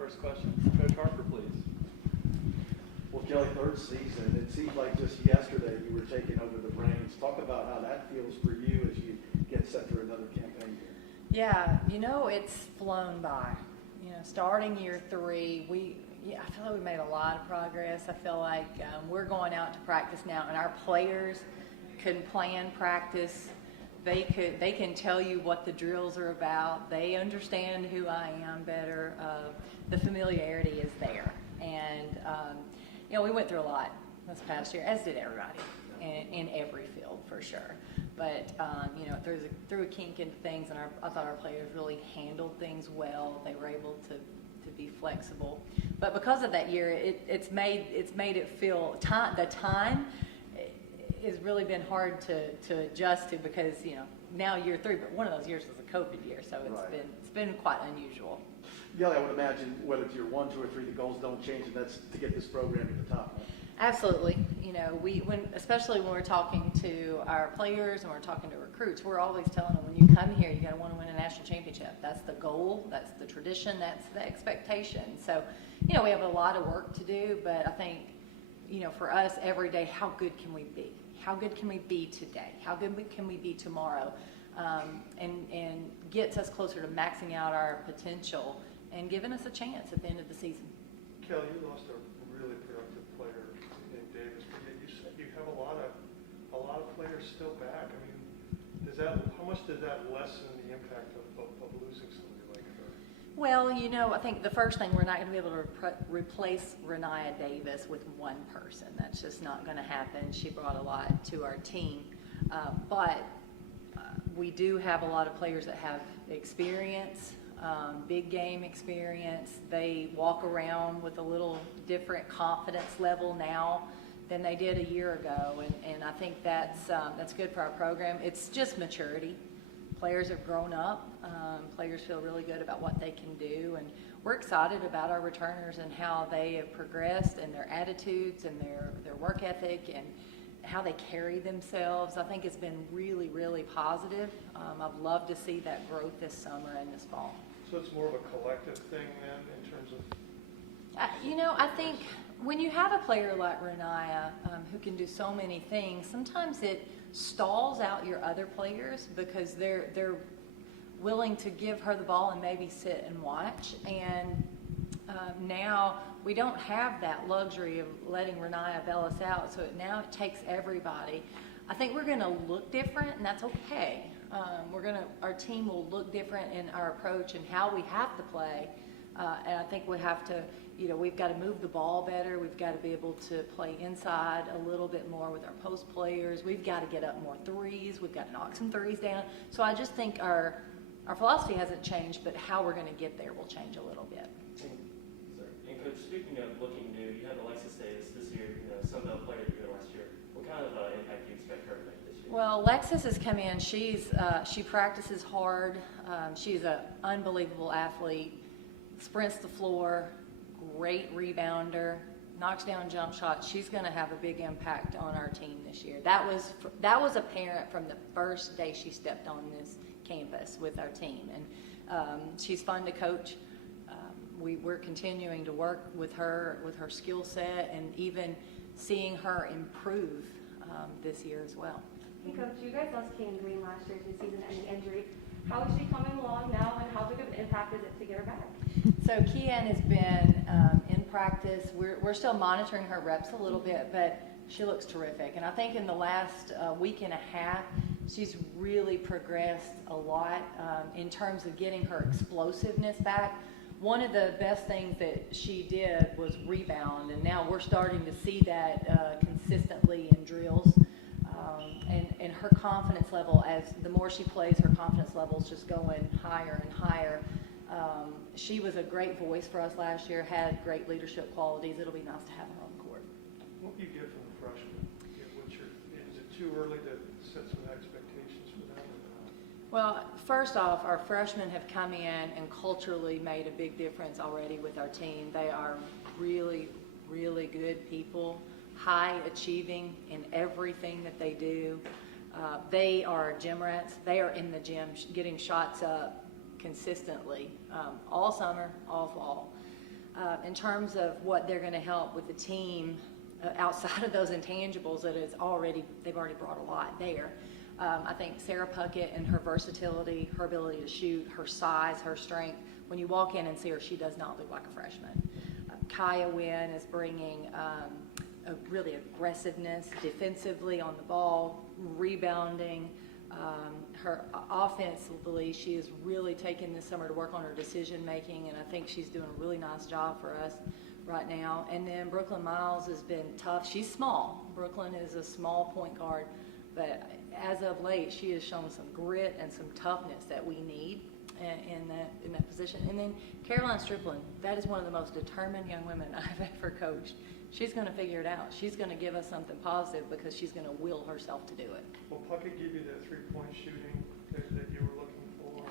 first question. Coach Harper, please. Well, Kelly, third season, it seemed like just yesterday you were taking over the reins. Talk about how that feels for you as you get set for another campaign year. Yeah, it's flown by. Starting year 3, I feel like we made a lot of progress. I feel like we're going out to practice now, and our players can plan practice. They can tell you what the drills are about. They understand who I am better. The familiarity is there, and we went through a lot this past year, as did everybody in every field for sure. But threw a kink into things, and I thought our players really handled things well. They were able to be flexible. But because of that year, it's made it feel the time has really been hard to adjust to, because now year 3, but one of those years was a COVID year, so it's been quite unusual. Yeah, I would imagine whether it's year 1, 2, or 3, the goals don't change, and that's to get this program to the top. Right? Absolutely. Especially when we're talking to our players and we're talking to recruits, we're always telling them, when you come here, you got to want to win a national championship. That's the goal. That's the tradition. That's the expectation. So, we have a lot of work to do, but I think, for us every day, how good can we be? How good can we be today? How good can we be tomorrow? And gets us closer to maxing out our potential and giving us a chance at the end of the season. Kelly, you lost a really productive player in Davis, but yet you said you have a lot of players still back. I mean, how much does that lessen the impact of losing somebody like her? Well, I think the first thing, we're not going to be able to replace Renia Davis with one person. That's just not going to happen. She brought a lot to our team. But we do have a lot of players that have experience, big game experience. They walk around with a little different confidence level now than they did a year ago. And I think that's good for our program. It's just maturity. Players have grown up. Players feel really good about what they can do, and we're excited about our returners and how they have progressed, and their attitudes and their work ethic and how they carry themselves. I think it's been really, really positive. I've loved to see that growth this summer and this fall. So it's more of a collective thing then, in terms of? I think when you have a player like Renia who can do so many things, sometimes it stalls out your other players because they're willing to give her the ball and maybe sit and watch. And now we don't have that luxury of letting Renia bail us out, so now it takes everybody. I think we're going to look different, and that's okay. Our team will look different in our approach and how we have to play. And I think we have to, we've got to move the ball better. We've got to be able to play inside a little bit more with our post players. We've got to get up more threes. We've got to knock some threes down. So I just think our philosophy hasn't changed, but how we're going to get there will change a little bit. And Coach, speaking of looking new, you had Alexis Davis this year, Sun Belt player you had last year. What kind of impact do you expect her to make this year? Well, Alexis has come in. She practices hard. She's an unbelievable athlete. Sprints the floor, great rebounder, knocks down jump shots. She's going to have a big impact on our team this year. That was apparent from the first day she stepped on this campus with our team, and she's fun to coach. We're continuing to work with her skill set, and even seeing her improve this year as well. Hey Coach, you guys lost Kayden Green last year to season-ending injury. How is she coming along now, and how big of an impact is it to get her back? So Kian has been in practice. We're still monitoring her reps a little bit, but she looks terrific. And I think in the last week and a half, she's really progressed a lot in terms of getting her explosiveness back. One of the best things that she did was rebound, and now we're starting to see that consistently in drills. And her confidence level, as the more she plays, her confidence level is just going higher and higher. She was a great voice for us last year, had great leadership qualities. It'll be nice to have her on the court. What do you get from the freshmen? Is it too early to set some expectations for them? Well, first off, our freshmen have come in and culturally made a big difference already with our team. They are really, really good people, high achieving in everything that they do. They are gym rats. They are in the gym getting shots up consistently all summer, all fall. In terms of what they're going to help with the team outside of those intangibles they've already brought a lot there. I think Sarah Puckett and her versatility, her ability to shoot, her size, her strength, when you walk in and see her, she does not look like a freshman. Kaya Wynn is bringing a really aggressiveness defensively on the ball, rebounding. Her offensively, she has really taken this summer to work on her decision making, and I think she's doing a really nice job for us right now. And then Brooklyn Miles has been tough. She's small. Brooklyn is a small point guard, but as of late, she has shown some grit and some toughness that we need in that position. And then Caroline Strickland, that is one of the most determined young women I've ever coached. She's going to figure it out. She's going to give us something positive because she's going to will herself to do it. Will Puckett give you that three-point shooting that you were looking for?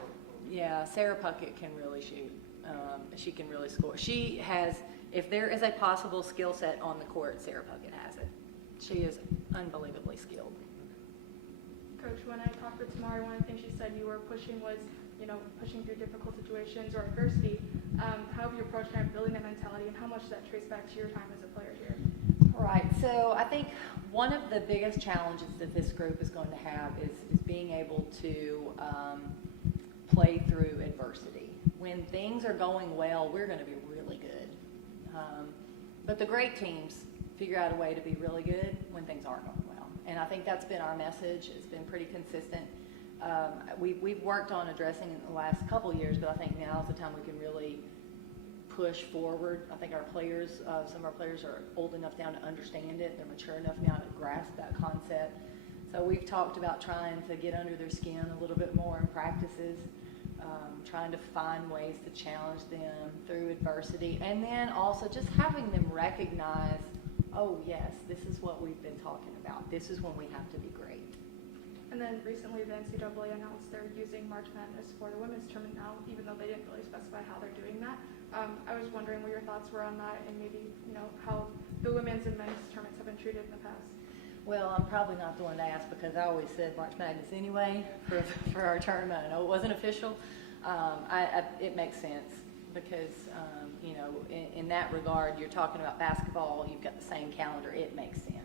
Yeah, Sarah Puckett can really shoot. She can really score. She has, if there is a possible skill set on the court, Sarah Puckett has it. She is unbelievably skilled. Coach, when I talked with Tamari, one of the things she said you were pushing was, pushing through difficult situations or adversity. How have you approached kind of building that mentality, and how much does that trace back to your time as a player here? Right. So I think one of the biggest challenges that this group is going to have is being able to play through adversity. When things are going well, we're going to be really good. But the great teams figure out a way to be really good when things aren't going well. And I think that's been our message. It's been pretty consistent. We've worked on addressing it in the last couple of years, but I think now is the time we can really push forward. I think our players, some of our players are old enough now to understand it. They're mature enough now to grasp that concept. So we've talked about trying to get under their skin a little bit more in practices, trying to find ways to challenge them through adversity, and then also just having them recognize, oh yes, this is what we've been talking about. This is when we have to be great. And then recently the NCAA announced they're using March Madness for the women's tournament now, even though they didn't really specify how they're doing that. I was wondering what your thoughts were on that, and maybe how the women's and men's tournaments have been treated in the past. Well, I'm probably not the one to ask because I always said March Madness anyway for our tournament. I know it wasn't official. It makes sense because, in that regard, you're talking about basketball, you've got the same calendar, it makes sense.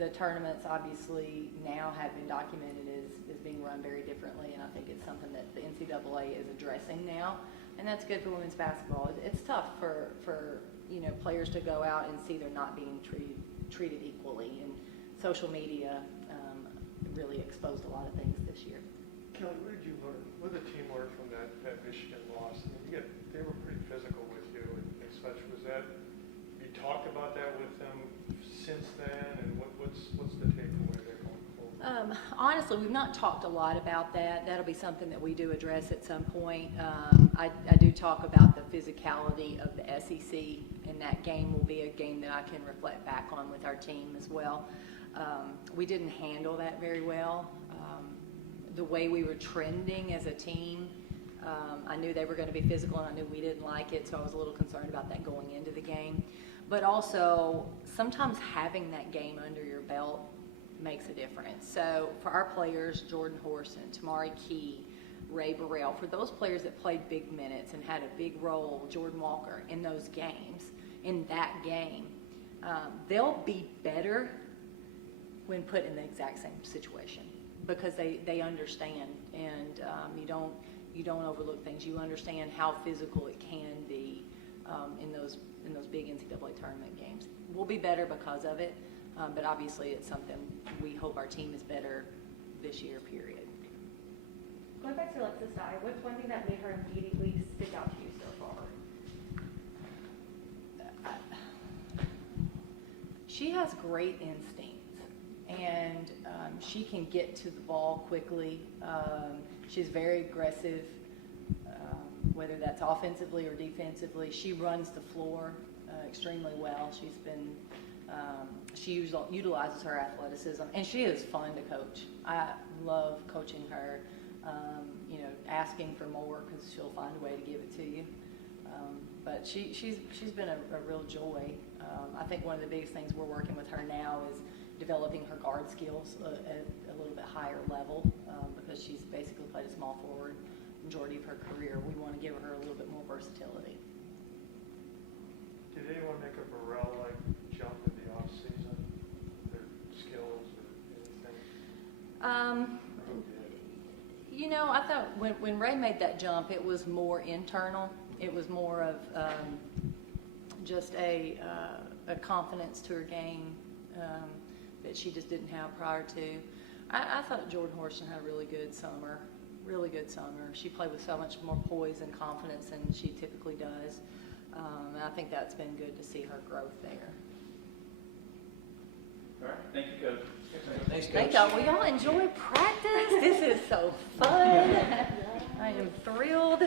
The tournaments obviously now have been documented as being run very differently, and I think it's something that the NCAA is addressing now, and that's good for women's basketball. It's tough for players to go out and see they're not being treated equally, and social media really exposed a lot of things this year. Kelly, what did you learn? What did the team learn from that Michigan loss? I mean, they were pretty physical with you and such. Was that, you talked about that with them since then, and what's the takeaway there going forward? Honestly, we've not talked a lot about that. That'll be something that we do address at some point. I do talk about the physicality of the SEC, and that game will be a game that I can reflect back on with our team as well. We didn't handle that very well. The way we were trending as a team, I knew they were going to be physical, and I knew we didn't like it, so I was a little concerned about that going into the game. But also, sometimes having that game under your belt makes a difference. So for our players, Jordan Horson, Tamari Key, Ray Burrell, for those players that played big minutes and had a big role, Jordan Walker, in those games, in that game, they'll be better when put in the exact same situation because they understand, and you don't overlook things. You understand how physical it can be in those big NCAA tournament games. We'll be better because of it, but obviously it's something we hope our team is better this year, period. Going back to Alexis Dye, what's one thing that made her immediately stick out to you so far? She has great instincts, and she can get to the ball quickly. She's very aggressive, whether that's offensively or defensively. She runs the floor extremely well. She utilizes her athleticism, and she is fun to coach. I love coaching her. Asking for more because she'll find a way to give it to you. But she's been a real joy. I think one of the biggest things we're working with her now is developing her guard skills at a little bit higher level because she's basically played a small forward majority of her career. We want to give her a little bit more versatility. Did anyone make a Burrell-like jump in the off-season? Their skills or anything? You know, I thought when Ray made that jump, it was more internal. It was more of just a confidence to her game that she just didn't have prior to. I thought Jordan Horston had a really good summer. She played with so much more poise and confidence than she typically does. And I think that's been good to see her growth there. All right, thank you, Coach. Thanks, Coach. Thank y'all. Will y'all enjoy practice? This is so fun. I am thrilled.